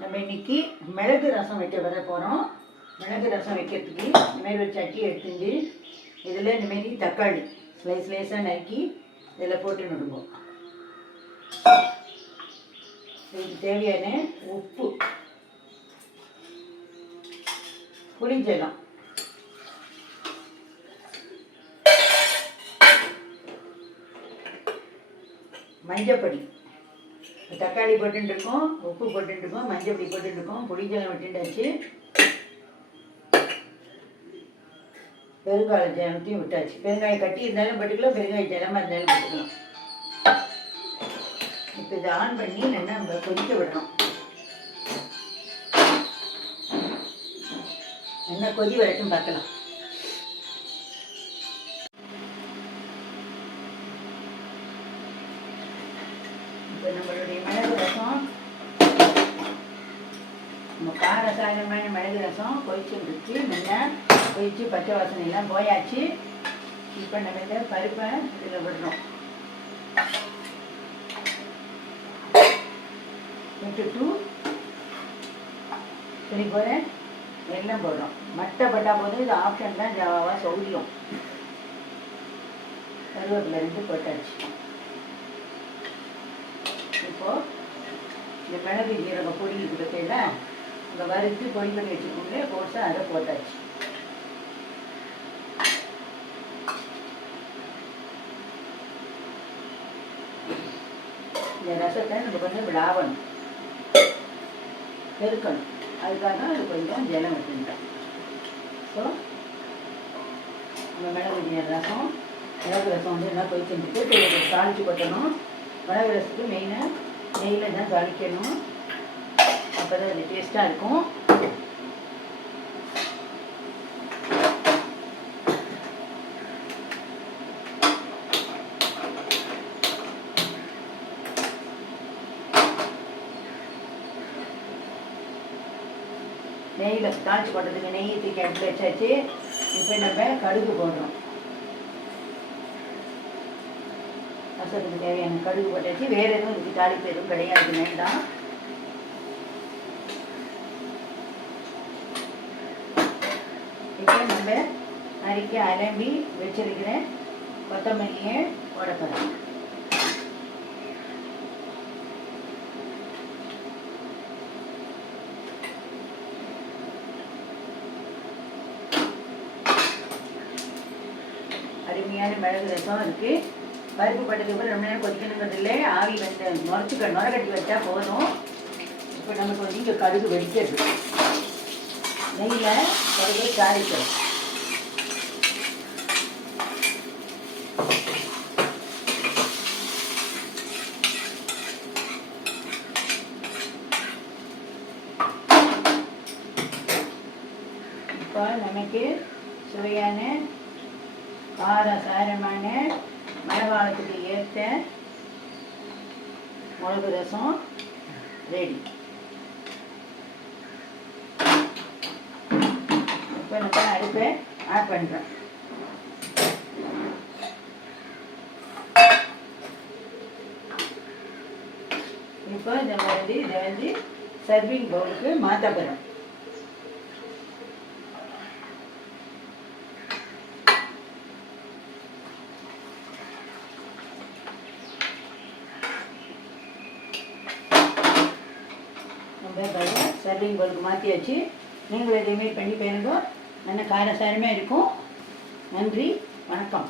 நம்ம இன்னைக்கு மிளகு ரசம் வைக்க வர போகிறோம். மிளகு ரசம் வைக்கிறதுக்கு இந்தமாரி ஒரு சட்டி எடுத்துட்டு இதில் இந்தமாரி தக்காளி ஸ்லைஸாக நறுக்கி இதில் போட்டு விடுவோம். இதுக்கு தேவையான உப்பு, புளிஜலம், மஞ்சப்பொடி, தக்காளி போட்டுருக்கோம், உப்பு போட்டுருக்கோம், மஞ்சப்பொடி போட்டுருக்கோம், புளிஜலம் விட்டுட்டாச்சு, பெருங்காய ஜலத்தையும் விட்டாச்சு. பெருங்காயம் கட்டி இருந்தாலும் போட்டுக்கலாம், பெருங்காய ஜலமாக இருந்தாலும் போட்டுக்கலாம். இப்போ இதை ஆன் பண்ணி நல்லா நம்ம கொதிக்க விடணும். என்ன கொதி வரைக்கும் பார்க்கலாம். இப்போ நம்மளுடைய மிளகு ரசம், நம்ம காரசாரமான மிளகு ரசம் கொதிச்சுருக்கு. நல்லா கொதிச்சு பச்சை வாசனை எல்லாம் போயாச்சு. இப்போ நம்ம இந்த பருப்பை இதில் விடுறோம். விட்டுட்டு சரி போல எல்லாம் போடுறோம். மட்டை பட்டால் போது இது ஆப்ஷன் தான், ஜாவாக சௌரியம். கருவேப்பிலை 2 போட்டாச்சு. இப்போது இந்த மிளகு ஜீரக பொடி இது பற்றியில் இந்த வறுத்து பொடி பண்ணி வச்சுக்கோங்களே போட்டு அதை போட்டாச்சு. இந்த ரசத்தை நம்ம கொஞ்சம் விடாவணும், பெருக்கணும். அதுக்காக அது கொஞ்சம் ஜலம் வச்சுருந்தோம். ஸோ நம்ம மிளகு ரசம் வந்து எல்லாம் கொதிச்சுட்டு தாளித்து கொட்டணும். மிளகு ரசத்துக்கு மெயினாக நெய்யில் தான் தாளிக்கணும், அப்போ தான் அது டேஸ்ட்டாக இருக்கும். நெய்யில் தாளித்து போட்டதுக்கு நெய் தூக்கி எடுத்து வச்சாச்சு. இப்போ நம்ம கடுகு போடுறோம். ரசத்துக்கு தேவையான கடுகு போட்டாச்சு. வேறு எதுவும் இதுக்கு தாளிப்பு எதுவும் கிடையாது, நெய் தான். இப்போ நம்ம நறுக்கி அலம்பி வச்சிருக்கிற கொத்தமல்லியை போட போகிறோம். அருமையான மிளகு ரசம் இருக்குது. பருப்பு பட்டதுக்கு அப்புறம் ரொம்ப நேரம் கொதிக்கணுங்கிறது இல்லை, ஆவி வந்து நுர கட்டி வச்சா போதும். இப்போ நமக்கு வந்து இங்கே கடுகு வெடிக்கிறது, நெய்யில் கடுகு தாளிக்கிறோம். இப்போ நமக்கு சுவையான காரசாரமான மழைக்காலத்துக்கு ஏற்ற மிளகு ரசம் ரெடி. இப்போ நம்ம அடுப்பை ஆட் பண்ணுறோம். இப்போ இதை வந்து சர்விங் பவுலுக்கு மாற்ற போகிறோம். சர்விங் பவுலுக்கு மாற்றியாச்சு. நீங்களும் இதேமாரி பண்ணி பாருங்க, நல்ல காரசாரமாக இருக்கும். நன்றி, வணக்கம்.